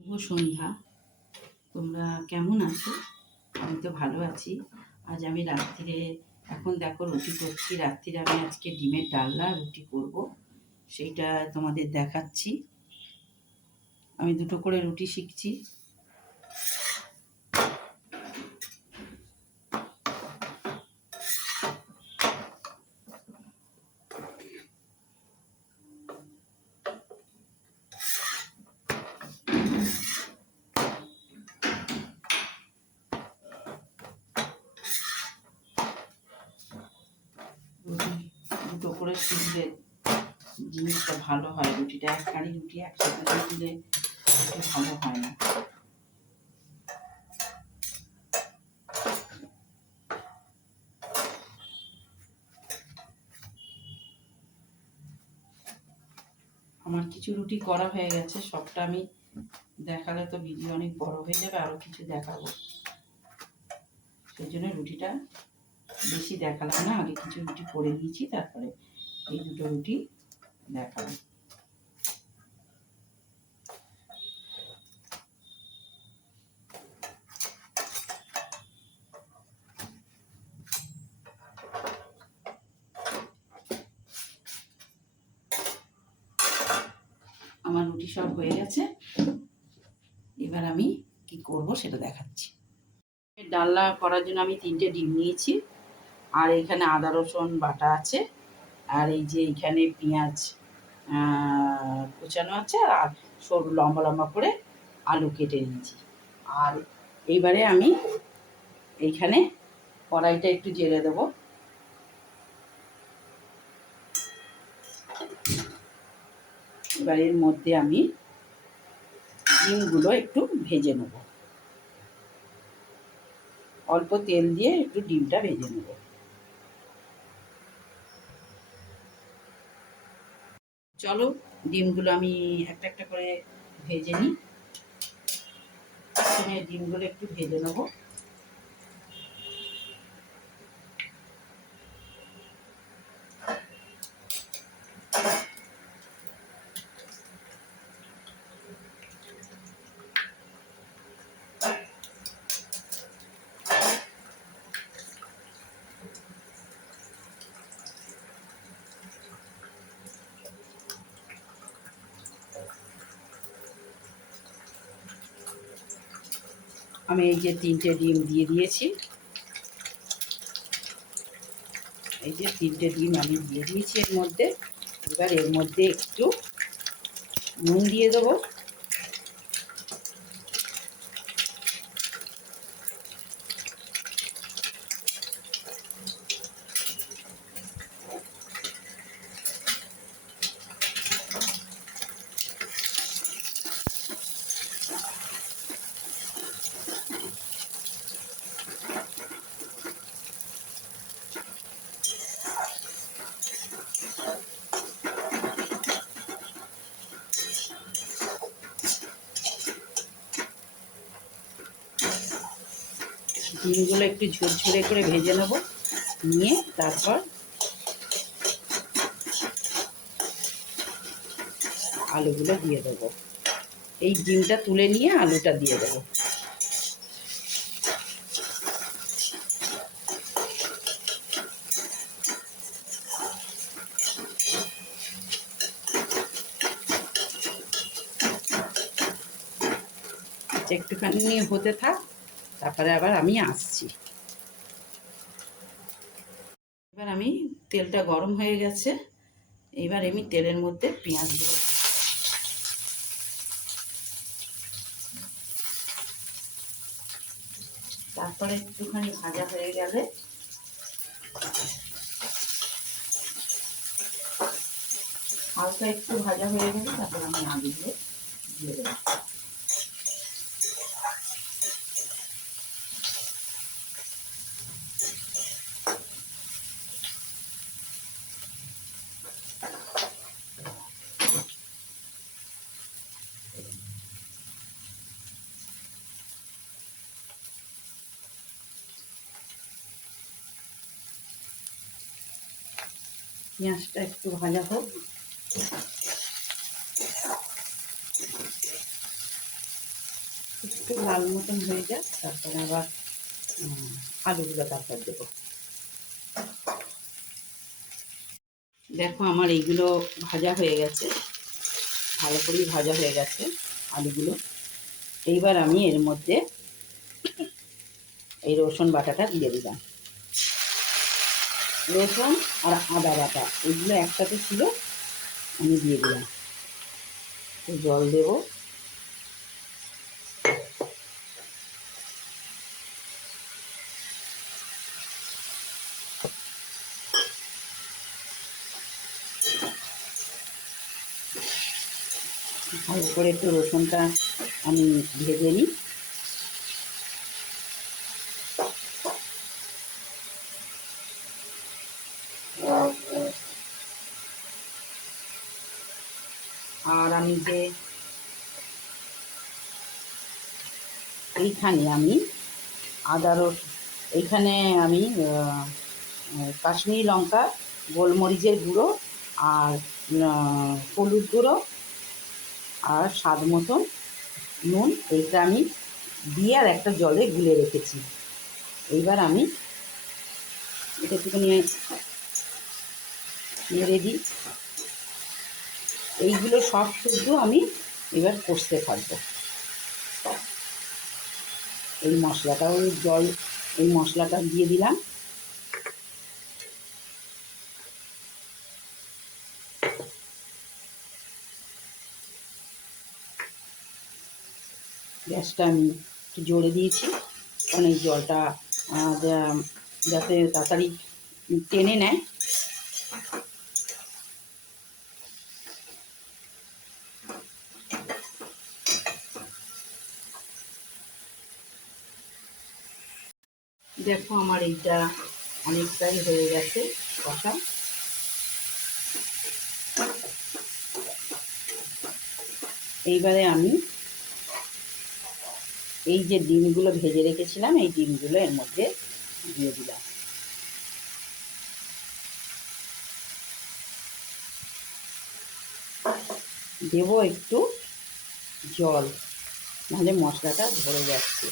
শুভ সন্ধ্যা। তোমরা কেমন আছো? আমি তো ভালো আছি। আজ আমি রাত্রিরে, এখন দেখো রুটি করছি। রাত্রিরে আমি আজকে ডিমের ডাল্লা রুটি করব। সেইটা তোমাদের দেখাচ্ছি। আমি দুটো করে রুটি শিখছি রুটি দুটো করে শিখলে জিনিসটা ভালো হয়। রুটিটা এক হাঁড়ি রুটি একসাথে দিলে ভালো হয় না। আমার কিছু রুটি করা হয়ে গেছে, সবটা আমি দেখালে তো ভিডিও অনেক বড় হয়ে যাবে আরও কিছু দেখাবো। সেই জন্য রুটিটা বেশি দেখালাম না, আগে কিছু রুটি করে দিয়েছি তারপরে এই দুটো রুটি দেখাবো। আমার রুটি সব হয়ে গেছে। এবার আমি কি করব সেটা দেখাচ্ছি। ডালনা করার জন্য আমি তিনটে ডিম নিয়েছি। আর এখানে আদা রসুন বাটা আছে। আর এই যে এইখানে পেঁয়াজ কুচানো আছে আর সরু লম্বা লম্বা করে আলু কেটে নিয়েছি। আর এইবারে আমি এইখানে কড়াইটা একটু জেলে দেবো। এবার এর মধ্যে আমি ডিমগুলো একটু ভেজে নেব। অল্প তেল দিয়ে একটু ডিমটা ভেজে নেব। চলো ডিমগুলো আমি একটা একটা করে ভেজে নিই। ডিমগুলো একটু ভেজে নেব। আমি এই যে তিনটে ডিম দিয়ে দিয়েছি। এই যে তিনটে ডিম আমি দিয়ে দিয়েছি এর মধ্যে। এবার এর মধ্যে একটু নুন দিয়ে দেবো। ডিমগুলো একটু ঝুরঝুরে করে ভেজে নেব। নিয়ে তারপর আলুগুলো দিয়ে দেবো। এই ডিমটা তুলে নিয়ে আলুটা দিয়ে দেবো। একটুখানি হতে থাক। তারপরে আবার আমি আসছি। এবার আমি তেলটা গরম হয়ে গেছে। এবার আমি তেলের মধ্যে পেঁয়াজ দেবো তারপরে একটুখানি ভাজা হয়ে গেলে হালকা একটু ভাজা হয়ে গেলে তারপর আমি আলু দিয়ে দিয়ে দেবো। পেঁয়াজটা একটু ভাজা হোক। একটু লাল মতন হয়ে যাক, তারপরে আবার আলুগুলো তারপর দেবো। দেখো আমার এইগুলো ভাজা হয়ে গেছে। ভালো করেই ভাজা হয়ে গেছে আলুগুলো। এইবার আমি এর মধ্যে এই রসুন বাটাটা দিয়ে দিলাম। রসুন আর আদা বাটা, এগুলো একসাথে ছিল, আমি দিয়ে দিলাম। জল দেবো। ভালো করে একটু রসুনটা আমি ভেজে নিই আর আমি যে এইখানে আমি আদা রস, এইখানে আমি কাশ্মীরি লঙ্কা, গোলমরিচের গুঁড়ো আর হলুদ গুঁড়ো আর স্বাদ মতন নুন, এইটা আমি দিয়ে আর একটা জলে গুলে রেখেছি। এইবার আমি এটা একটুখানি নেড়ে দিই এইগুলো সব শুদ্ধ আমি এবার কষতে থাকব। এই মশলাটাও জল, এই মশলাটা দিয়ে দিলাম। গ্যাসটা আমি একটু জোরে দিয়েছি, কারণ এই জলটা যাতে তাড়াতাড়ি টেনে নেয় দেখো আমার এইটা অনেকটাই হয়ে গেছে কষা। এইবারে আমি এই যে ডিমগুলো ভেজে রেখেছিলাম, এই ডিমগুলো এর মধ্যে দিয়ে দিলাম। দেবো একটু জল, নাহলে মশলাটা ধরে যাচ্ছে।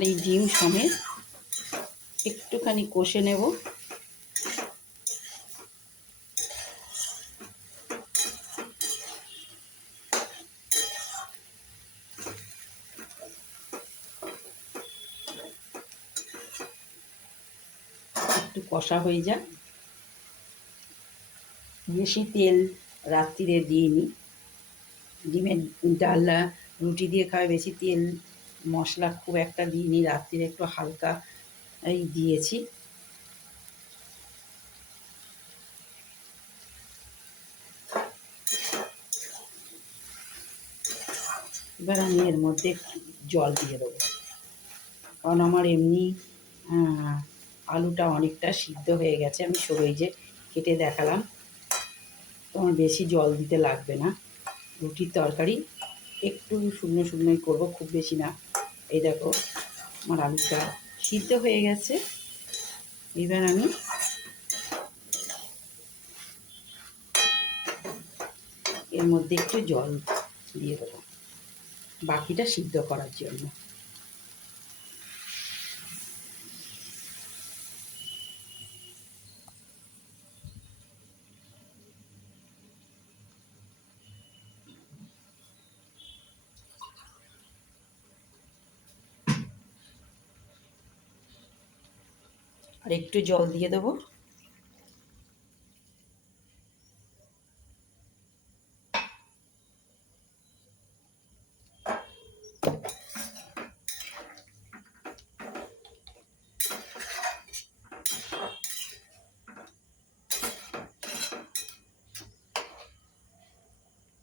এবার এই ডিম সমেত একটুখানি কষে নেব। একটু কষা হয়ে যাক। বেশি তেল রাত্রিরে দিইনি। ডিমের ডালনা রুটি দিয়ে খাওয়া বেশি তেল মশলা খুব একটা দিইনি, রাত্রিরে একটু হালকা এই দিয়েছি। এবার আমি এর মধ্যে জল দিয়ে দেবো। কারণ আমার এমনি আলুটা অনেকটা সিদ্ধ হয়ে গেছে, আমি সবাই যে কেটে দেখালাম। তোমার বেশি জল দিতে লাগবে না। রুটির তরকারি একটু শুকনো শুকনোই করব, খুব বেশি না। এই দেখো, আমার আলুটা সিদ্ধ হয়ে গেছে। এবার আমি এর মধ্যে একটু জল দিয়ে দেবো, বাকিটা সিদ্ধ করার জন্য। আর একটু জল দিয়ে দেবো।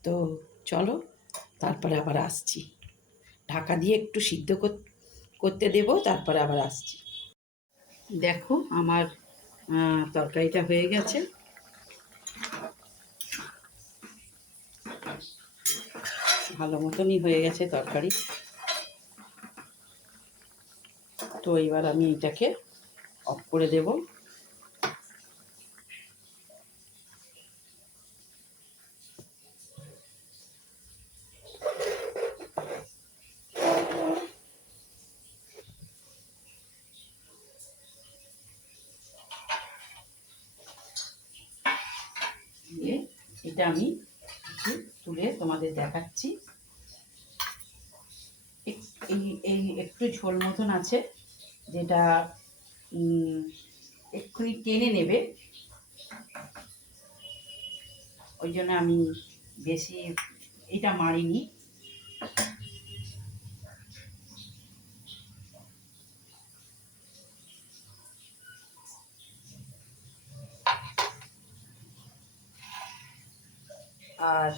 তো চলো, তারপরে আবার আসছি। ঢাকা দিয়ে একটু সিদ্ধ কর- করতে দেবো, তারপরে আবার আসছি। দেখো আমার তরকারিটা হয়ে গেছে। ভালো মতনই হয়ে গেছে তরকারি। তো এবার আমি এটাকে অফ করে দেব দিয়ে এটা আমি তুলে তোমাদের দেখাচ্ছি। এই এই একটু ঝোল মতন আছে, যেটা এক্ষুনি টেনে নেবে। ওই জন্য আমি বেশি এটা মারিনি আর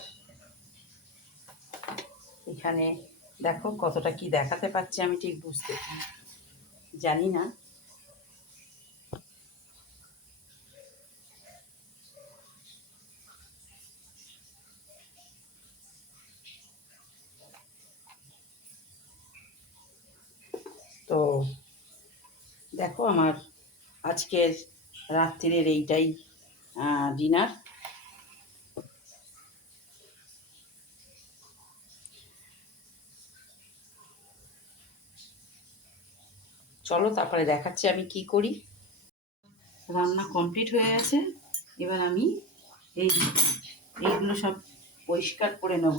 এখানে দেখো কতটা কি দেখাতে পাচ্ছি আমি ঠিক বুঝতে জানি না। তো দেখো আমার আজকের রাত্রির এইটাই ডিনার চলো তারপরে দেখাচ্ছি আমি কি করি। রান্না কমপ্লিট হয়ে গেছে। এবার আমি এই এইগুলো সব পরিষ্কার করে নেব।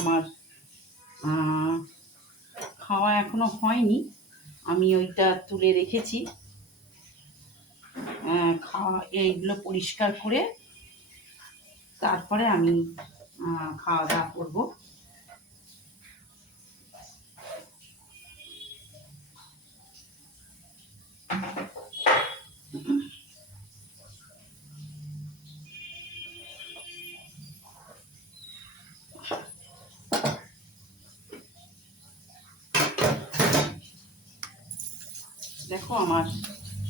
আমার খাওয়া এখনও হয়নি। আমি ওইটা তুলে রেখেছি। খাওয়া এইগুলো পরিষ্কার করে তারপরে আমি খাওয়া দাওয়া করব। দেখো আমার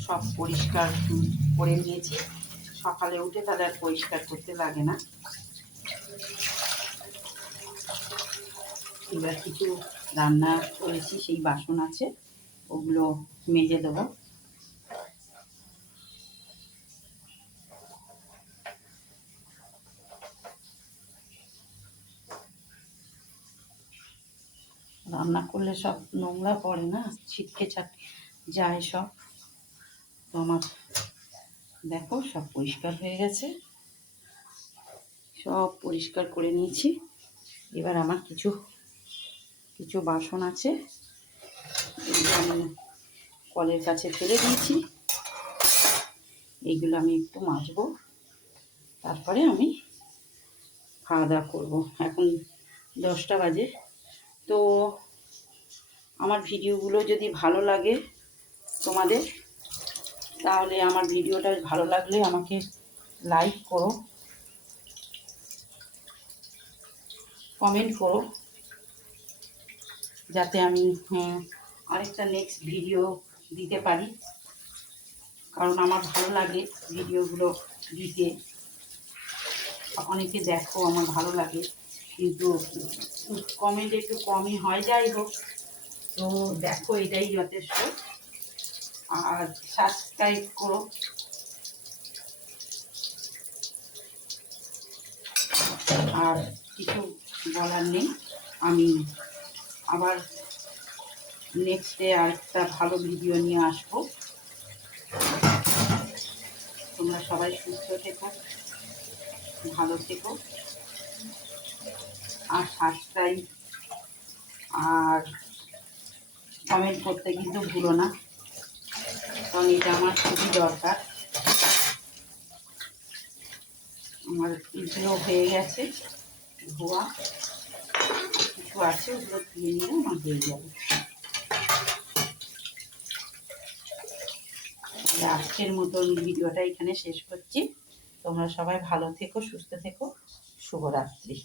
সব পরিষ্কার করে নিয়েছি। সকালে উঠে তাদের আর পরিষ্কার করতে লাগে না। এবার কিছু রান্না করেছি, সেই বাসন আছে, ওগুলো মেজে দেবো। রান্না করলে সব নোংরা পড়ে না, ছিটকে ছাটকে যায় সব। তো আমার, দেখো সব পরিষ্কার হয়ে গেছে। সব পরিষ্কার করে নিয়েছি। এবার আমার কিছু কিছু বাসন আছে। আমি কলের কাছে ফেলে দিয়েছি। এইগুলো আমি একটু মাজবো। তারপরে আমি খাওয়া দাওয়া করব। এখন দশটা বাজে। তো আমার ভিডিওগুলো যদি ভালো লাগে তোমাদের, তাহলে আমার ভিডিওটা ভালো লাগলে আমাকে লাইক করো। কমেন্ট করো। যাতে আমি আরেকটা নেক্সট ভিডিও দিতে পারি। কারণ আমার ভালো লাগে ভিডিওগুলো দিতে। অনেকে দেখো আমার ভালো লাগে, কিন্তু কমেন্ট একটু কমই হয়, যাই হোক। তো দেখো, এটাই যথেষ্ট। আর সাবস্ক্রাইব করো। আর কিছু বলার নেই। আমি আবার নেক্সট ডে আরেকটা ভালো ভিডিও নিয়ে আসব। তোমরা সবাই সুস্থ থেকো, ভালো থেকো, আর সাবস্ক্রাইব আর কমেন্ট করতে কিন্তু ভুলো না। কারণ এটা আমার খুবই দরকার। আমার এগুলো হয়ে গেছে। ধোয়া। কিছু আছে, ওগুলো ধুয়ে নিয়ে আমার হয়ে যাবে আজকের মতন ভিডিওটা এখানে শেষ করছি। তোমরা সবাই ভালো থেকো, সুস্থ থেকো। শুভরাত্রি।